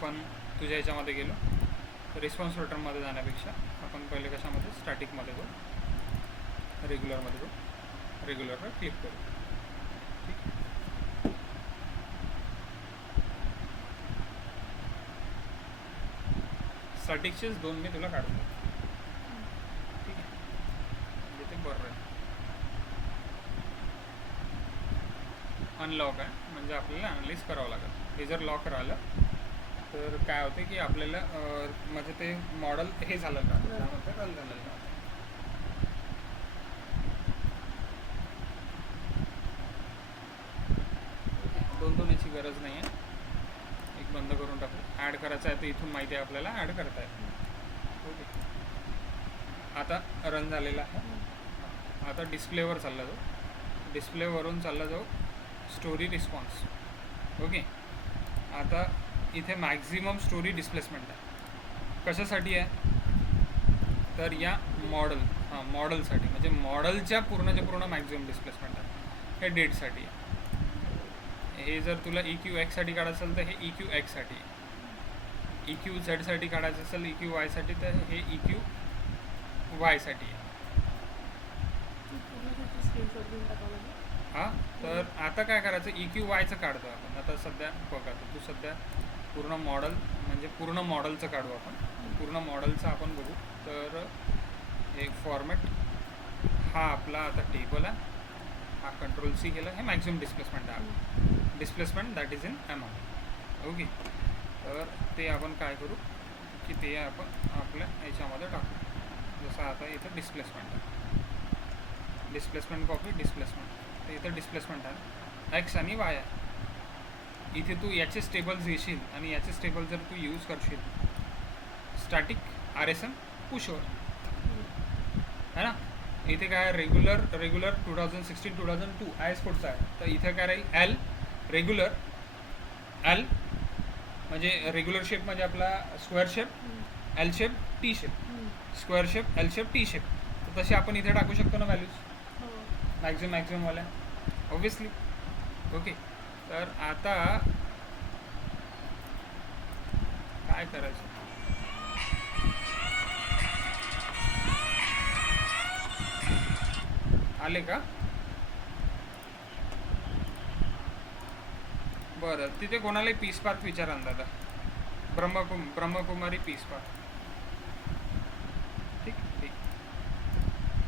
आपण तुझ्या ह्याच्यामध्ये गेलो, रिस्पॉन्स पॅटर्नमध्ये जाण्यापेक्षा आपण पहिले कशामध्ये स्टॅटिकमध्ये जाऊ, रेग्युलरमध्ये जाऊ, रेग्युलरवर क्लिक करू. ठीक आहे. स्टॅटिकचेच 2 मी तुला काढून देतो. ठीक आहे, म्हणजे ते बरं आहे. अनलॉक आहे म्हणजे आपल्याला अनालिज करावं लागेल. हे जर लॉक राहिलं तर काय होते की आपल्याला म्हणजे ते मॉडेल हे झालं का त्यामध्ये रन झालेलं का. दोन याची गरज नाही आहे. एक बंद करून टाकू. ॲड करायचं आहे तर इथून माहिती आहे आपल्याला ॲड करता येते. ओके, आता रन झालेला आहे. आता डिस्प्लेवर चालला जाऊ, डिस्प्लेवरून चालला जाऊ स्टोरी रिस्पॉन्स. ओके, आता इथे मॅक्झिमम स्टोरी डिस्प्लेसमेंट आहे. कशासाठी आहे तर या मॉडेलसाठी, म्हणजे मॉडेलच्या पूर्णच्या पूर्ण मॅक्झिमम डिस्प्लेसमेंट आहे. हे डेटसाठी आहे. हे जर तुला EQ-X साठी काढायचं असेल तर हे EQ-X साठी आहे. EQ-Z साठी काढायचं असेल EQ-Y साठी तर हे EQ-Y साठी आहे. हां, तर आता काय करायचं, EQ-Yचं काढतो आपण. आता सध्या बघा, तू सध्या पूर्ण मॉडेल म्हणजे पूर्ण मॉडेलचं काढू आपण. पूर्ण मॉडेलचं आपण बघू. तर एक फॉर्मॅट हा आपला आता टेबल आहे. हा Ctrl+C केला. हे मॅक्झिमम डिस्प्लेसमेंट आहे. Displacement that is in MM. Okay, तर ते आपण काय करू की ते आपण आपल्या याच्यामध्ये टाकू. जसं आता इथं डिस्प्लेसमेंट आहे, डिस्प्लेसमेंट कॉपी डिस्प्लेसमेंट. तर इथं डिस्प्लेसमेंट आहे, X आणि Y आहे. इथे तू याचे स्टेबल्स घेशील आणि याचे स्टेबल जर तू यूज करशील स्टॅटिक RSM पुशवर है ना. इथे काय रेग्युलर 2016-2002 IS कोडचा आहे. तर इथे काय राहील L रेग्युलर, L म्हणजे रेग्युलर शेप म्हणजे आपला square shape, L shape, T shape, square shape, L shape, T shape. तर तसे आपण इथे टाकू शकतो ना व्हॅल्यूज मॅक्झिममवाल्या ऑब्वियसली. ओके, तर आता काय करायचं, आले का. बरं, तिथे कोणालाही पीस पार्क विचारा ना दादा. Brahmakumari peace park. ठीक ठीक.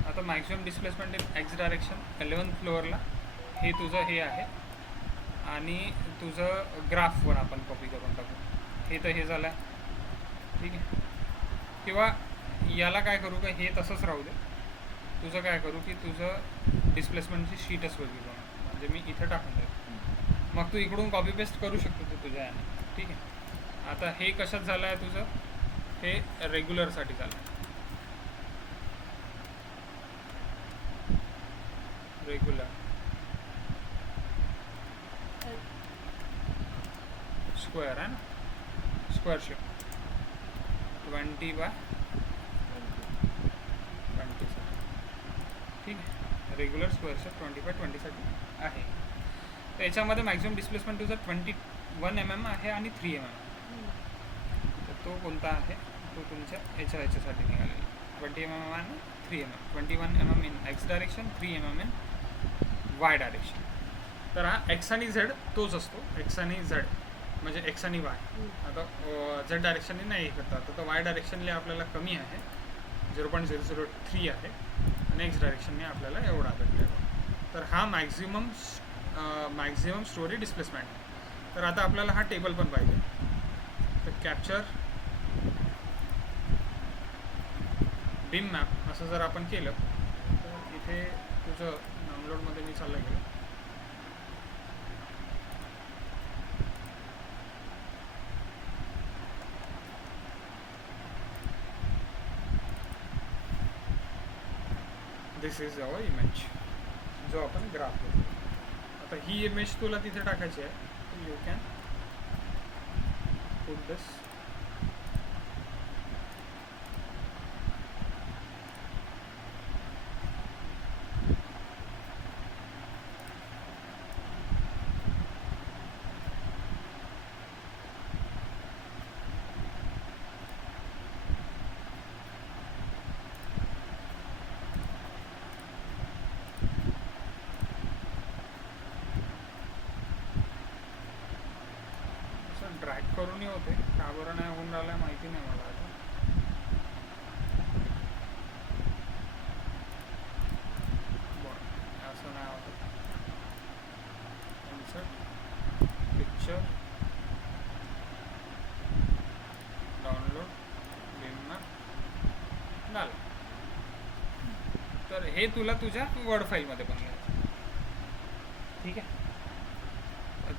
आता maximum displacement in X direction 11th फ्लोअरला हे तुझं हे आहे. आणि तुझं ग्राफवर आपण कॉपी करून टाकू. हे तर हे झालं आहे. ठीक आहे, किंवा याला काय करू का, हे तसंच राहू दे. तुझं काय करू की तुझं डिस्प्लेसमेंटची शीटच वेगळी बनव, म्हणजे मी इथं टाकून देतो. मग तू इकडून कॉपी पेस्ट करू शकतो तू तुझ्या याने. ठीक आहे, आता हे कशात झालं आहे तुझं, हे रेग्युलरसाठी झालं आहे. रेग्युलर स्क्वेअर आहे ना, स्क्वेअर शेप 20x20. ठीक आहे, रेग्युलर स्क्वेअर शेप 20x20साठी आहे. तर याच्यामध्ये मॅक्झिमम डिस्प्लेसमेंट तुझं 21 mm आहे आणि 3 mm. तर तो कोणता आहे, तो तुमच्या याच्यासाठी निघालेला 20 mm आणि 3 mm. 21 mm in X direction, 3 mm in Y direction. तर हा X आणि Z तोच असतो. X आणि Z म्हणजे X आणि Y. आता Z डायरेक्शनने नाही हे करतात, तर Y डायरेक्शनने आपल्याला कमी आहे, 0.003 आहे, आणि X डायरेक्शनने आपल्याला एवढा भेटलेला. तर हा मॅक्झिमम स्टोरी डिस्प्लेसमेंट. तर आता आपल्याला हा टेबल पण पाहिजे. तर कॅप्चर बीम मॅप असं जर आपण केलं तर इथे तुझं डाउनलोडमध्ये मी चाललं गेलं. दिस इज अवर इमेज जो आपण ग्राफ करतो. आता ही इमेज तुला तिथे टाकायची आहे. यू कॅन पुट दिस. बरं नाही होऊन राहिलं माहिती नाही मला आता. बरं असं नाही होतं. इन्सर्ट पिक्चर डाउनलोड बिमॅप झालं. तर हे तुला तुझ्या वर्ड फाईलमध्ये बनवायचं. ठीक आहे.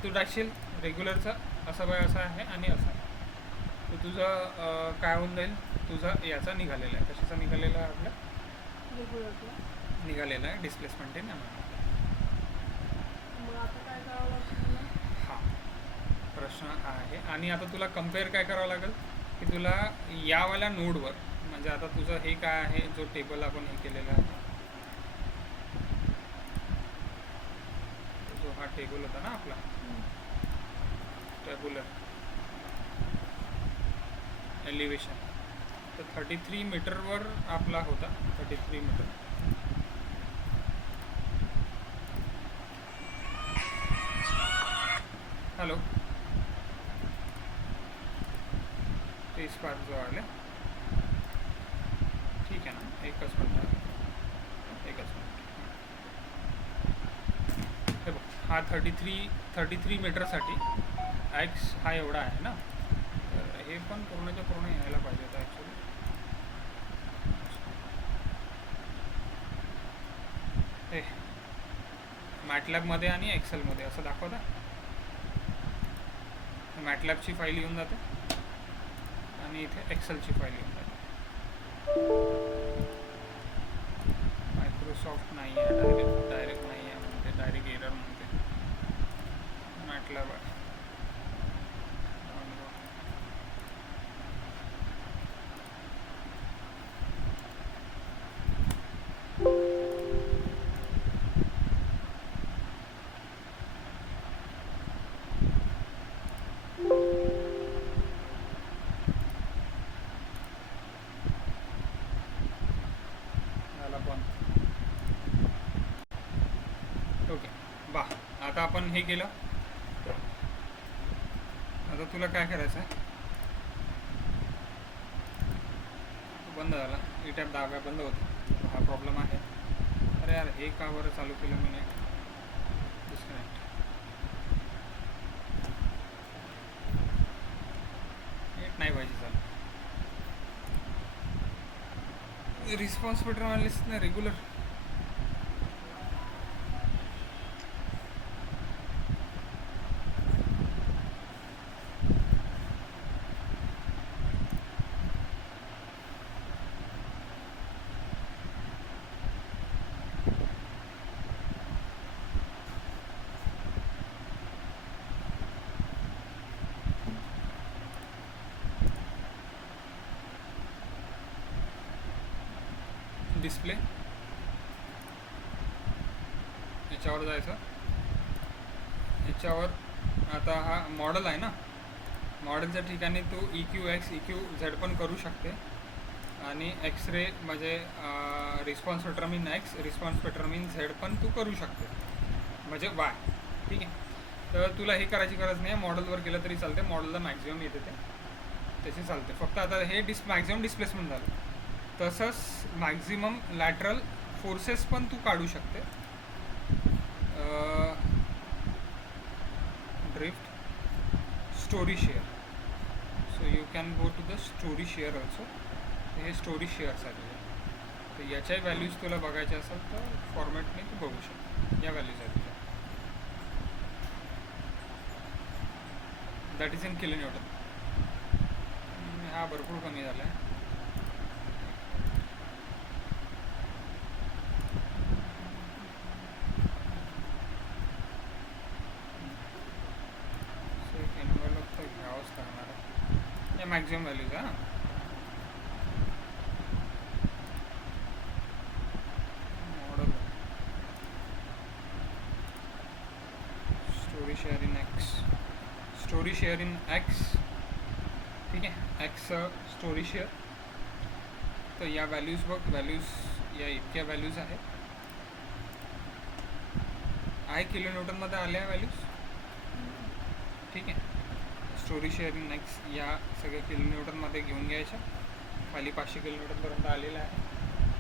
तू टाकशील रेग्युलरचा असं बाय असं आहे आणि असं आहे. तर तुझं काय होऊन जाईल, तुझा याचा निघालेला आहे. कशाचा निघालेला आहे आपल्या रेग्युलरला. निघालेला आहे डिस्प्लेसमेंट आहे ना. मग आता काय करावं लागतं मला? हा प्रश्न हा आहे. आणि आता तुला कम्पेअर काय करावं लागेल की तुला यावाल्या नोडवर, म्हणजे आता तुझं हे काय आहे, जो टेबल आपण हे केलेला आहे, जो हा टेबल होता ना आपला टेबुलर एलिव्हेशन, तर 33 मीटरवर आपला होता. 33 मीटर. हॅलो, 30 जो आले. ठीक आहे ना, एकच मिनिट. हे बघ, हा 33 मीटरसाठी एक्स हा एवढा आहे ना. तर हे पण पूर्णच्या पूर्ण यायला पाहिजे होतं ॲक्च्युली. हे मॅटलॅबमध्ये आणि एक्सेलमध्ये असं दाखवता. मॅटलॅबची फाईल येऊन जाते आणि इथे एक्सेलची फाईल येऊन जाते. मायक्रोसॉफ्ट नाही आहे, डायरेक्ट नाही आहे म्हणते, डायरेक्ट एरर म्हणते. मॅटलॅब आहे. ओके बा, आता आपण हे केलं. आता तुला काय करायचं आहे, बंद झाला ई टॅब दाबा बंद होतं. हा प्रॉब्लेम आहे. अरे यार, हे का बरं चालू केलं मी? डिस्कनेक्ट. नेट नाही पाहिजे चालू. रिस्पॉन्स पॅटर्न अनालिसिस नाही रेग्युलर. डिस्प्ले याच्यावर जायचं. याच्यावर आता हा मॉडेल आहे ना, मॉडेलच्या ठिकाणी तू EQ X EQ Z पण करू शकते. आणि एक्सरे म्हणजे रिस्पॉन्स पेट्रमिन X रिस्पॉन्स पेट्रमिन Z पण तू करू शकते, म्हणजे Y. ठीक आहे. तर तुला हे करायची गरज नाही आहे. मॉडेलवर केलं तरी चालते. मॉडेलला मॅक्झिमम येते ते त्याची चालते. फक्त आता हे मॅक्झिमम डिस्प्लेसमेंट झालं. तसंच मॅक्झिमम लॅटरल फोर्सेस पण तू काढू शकते. Drift, story share. So you can go to the story share also. हे स्टोरी शेअरसाठी आहे. तर याच्याही व्हॅल्यूज तुला बघायच्या असेल तर फॉर्मॅटने तू बघू शकतो. या व्हॅल्यूज आहेत तुझ्या. That is in kilo Newton. हा भरपूर कमी झाला आहे. मॅक्झिमम व्हॅल्यूज आहे. Model story share in x, story share in x. ठीक आहे, एक्स स्टोरी शेअर. तर या व्हॅल्यूज बघ, व्हॅल्यूज या इतक्या व्हॅल्यूज आहे किलो न्यूटनमध्ये आल्या व्हॅल्यूज. ठीक आहे. स्टोरी शेअरिंग नेक्स्ट या सगळ्या किलोमीटरमध्ये घेऊन घ्यायच्या. खाली 500 किलोमीटरपर्यंत आलेल्या आहे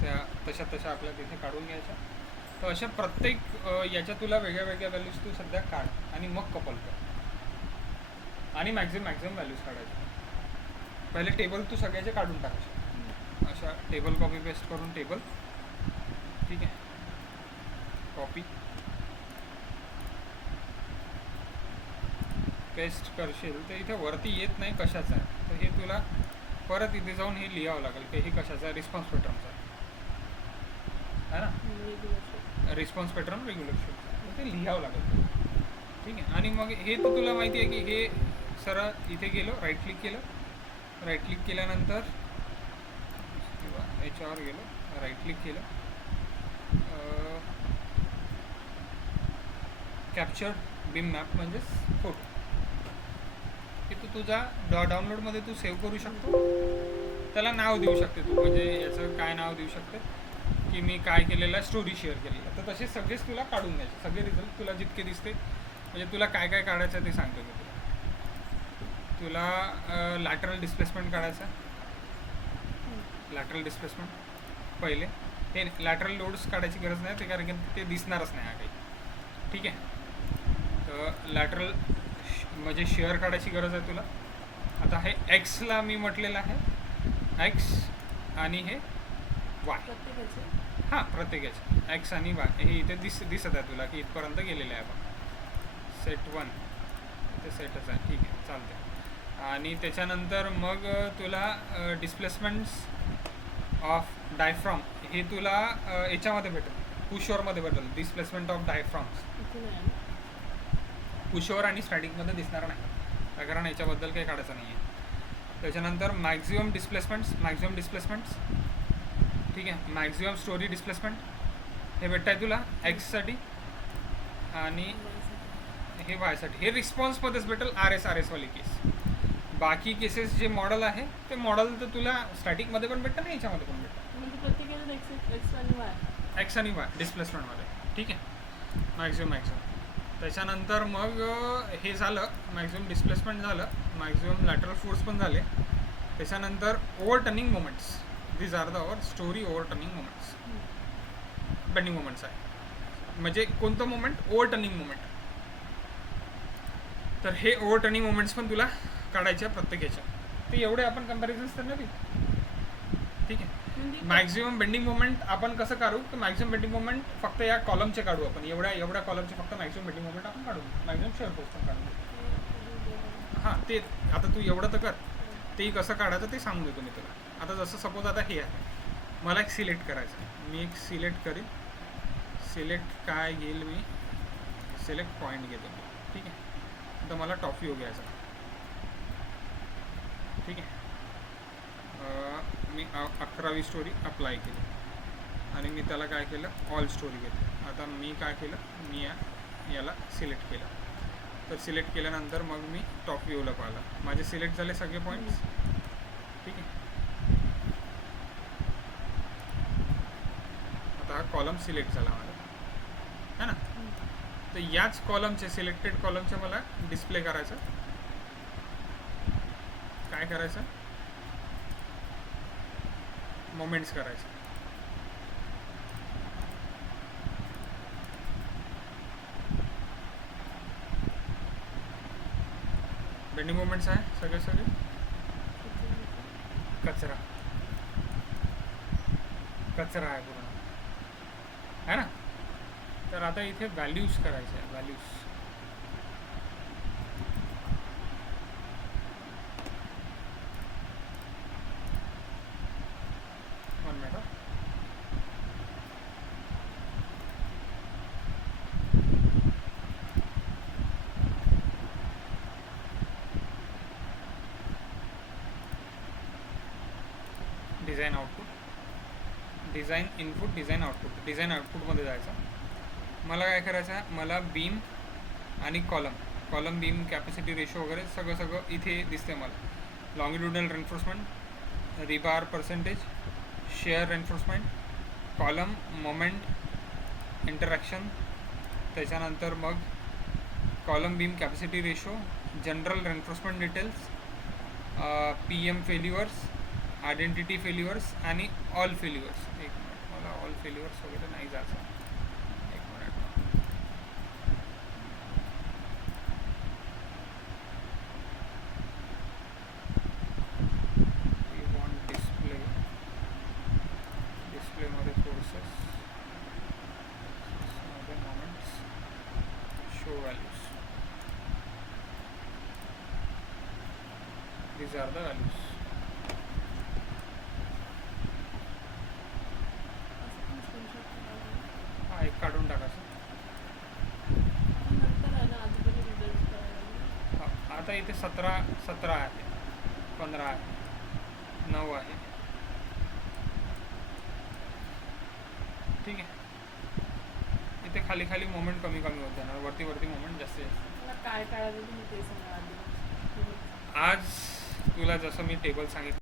त्या तशा आपल्याला तिथे काढून घ्यायच्या. तर अशा प्रत्येक याच्या तुला वेगळ्या वेगळ्या व्हॅल्यूज तू सध्या काढ आणि मग कपल कर आणि मॅक्झिमम व्हॅल्यूज काढायचे. पहिले टेबल तू सगळ्याचे काढून टाकायचे. अशा टेबल कॉपी पेस्ट करून टेबल, ठीक आहे, कॉपी पेस्ट करशील तर इथे वरती येत नाही कशाचा आहे. तर हे तुला परत इथे जाऊन हे लिहावं लागेल की हे कशाचा आहे. रिस्पॉन्स पॅटर्नचा आहे ना, रिस्पॉन्स पॅटर्न रेग्युलर शेपचा, ते लिहावं लागेल. ठीक आहे. आणि मग हे तर तुला माहिती आहे की हे सरळ इथे गेलो, राईट क्लिक केलं, राईट क्लिक केल्यानंतर किंवा याच्यावर गेलो, राईट क्लिक केलं, कॅप्चर्ड बीम मॅप म्हणजेच फोटो, की तू तुझा डाउनलोडमध्ये तू सेव्ह करू शकतो. त्याला नाव देऊ शकते तू, म्हणजे याचं काय नाव देऊ शकते की मी काय केलेलं आहे, स्टोरी शेअर केलेलं आहे. तर तसे सगळेच तुला काढून घ्यायचे, सगळे रिझल्ट तुला जितके दिसते, म्हणजे तुला काय काय काढायचं आहे ते सांगतो मी तुला. लॅटरल डिस्प्लेसमेंट काढायचं, लॅटरल डिस्प्लेसमेंट पहिले. हे लॅटरल लोड्स काढायची गरज नाही, ते कारण की ते दिसणारच नाही हा काही. ठीक आहे. तर लॅटरल म्हणजे शेअर काढायची गरज आहे तुला. आता हे एक्सला मी म्हटलेलं आहे, एक्स आणि हे वाय. हां, प्रत्येकाचे एक्स आणि वाय हे इथे दिसत आहे तुला की इथपर्यंत गेलेलं आहे बघ. सेट 1 ते सेटच आहे. ठीक आहे, चालते. आणि त्याच्यानंतर मग तुला डिस्प्लेसमेंट्स ऑफ डायफ्रॉम हे तुला याच्यामध्ये भेटेल, पुशोरमध्ये भेटेल. डिस्प्लेसमेंट ऑफ डायफ्रॉम्स पुशोर आणि स्टॅटिकमध्ये दिसणार नाही, कारण याच्याबद्दल काही काढायचं नाही आहे. त्याच्यानंतर मॅक्झिमम डिस्प्लेसमेंट्स, ठीक आहे, मॅक्झिमम स्टोरी डिस्प्लेसमेंट हे भेटत आहे तुला एक्ससाठी आणि हे वायसाठी. हे रिस्पॉन्समध्येच भेटेल, RS वाली केस. बाकी केसेस जे मॉडल आहे ते मॉडल तर तुला स्टॅटिकमध्ये पण भेटतं ना, याच्यामध्ये पण भेटतं, एक्स आणि वाय डिस्प्लेसमेंटमध्ये. ठीक आहे, मॅक्झिमम. त्याच्यानंतर मग हे झालं, मॅक्झिमम डिस्प्लेसमेंट झालं, मॅक्झिमम लॅटरल फोर्स पण झाले. त्याच्यानंतर overturning moments, these are the our story overturning moments. Bending moments आहे, म्हणजे कोणतं मोमेंट, ओव्हरटर्निंग मोमेंट. तर हे ओव्हरटर्निंग मोमेंट्स पण तुला काढायचे प्रत्येक याच्या. ते एवढे आपण कम्पॅरिझन्स तर नाही. ठीक आहे. मॅक्झिमम बेंडिंग मोमेंट आपण कसं काढू, तर मॅक्झिमम बेंडिंग मोमेंट फक्त या कॉलमचे काढू आपण, एवढ्या कॉलमचे फक्त मॅक्झिमम बेंडिंग मोमेंट आपण काढू, मॅक्झिमम शेअर फोर्स पण काढू. हां, ते आता तू एवढं तर कर, तेही कसं काढायचं ते सांगून देतो मी तुला. आता जसं सपोज आता हे आहे, मला एक सिलेक्ट करायचं आहे, मी एक सिलेक्ट करीन. सिलेक्ट काय घेईल मी, सिलेक्ट पॉईंट घेतो मी. ठीक आहे. आता मला टॉप व्ह्यू घ्यायचा. ठीक आहे. मी 11वी स्टोरी अप्लाय केली आणि मी त्याला काय केलं, ऑल स्टोरी घेतली. आता मी काय केलं, मी याला सिलेक्ट केलं. तर सिलेक्ट केल्यानंतर मग मी टॉप व्ह्यूला पाहिलं, माझे सिलेक्ट झाले सगळे पॉईंट्स. ठीक आहे. आता हा कॉलम सिलेक्ट झाला माझा, है ना. तर याच कॉलमचे, सिलेक्टेड कॉलमचे मला डिस्प्ले करायचं. काय करायचं, मोमेंट्स करायचे. बेंडिंग मोमेंट्स आहे सगळे कचरा आहे पूर्ण, है ना. तर आता इथे व्हॅल्यूज करायचे आहे, values. Design output, design input, design output. Design आउटपुटमध्ये जायचं. मला काय करायचं आहे, मला बीम आणि कॉलम बीम कॅपॅसिटी रेशो वगैरे सगळं इथे दिसते मला. Longitudinal reinforcement, rebar percentage, shear reinforcement, column moment interaction, त्याच्यानंतर मग column beam capacity ratio, general enforcement details, PM failures, identity failures आणि ऑल फेल्युअर्स. एक मिनिट, मला ऑल फेल्युअर्स वगैरे नाही जायचं. एक मिनिट. वी वॉन्ट डिस्प्लेमध्ये forces, moments, show values. These are the values. असं पण screenshot काढायला. हा एक काढून टाकायचं. आणि नंतर आहे ना आधी पहिले रिझल्ट करायला. हा, आता इथे 17 आहे, 15 आहे, 9 आहे. ठीक आहे. इथे खाली खाली मोमेंट कमी कमी होत जाणार, वरती वरती मोमेंट जास्त जास्त. मला काय काढायचं तुम्ही ते सांगा आधी. आज तुला जसं मी टेबल सांगितलं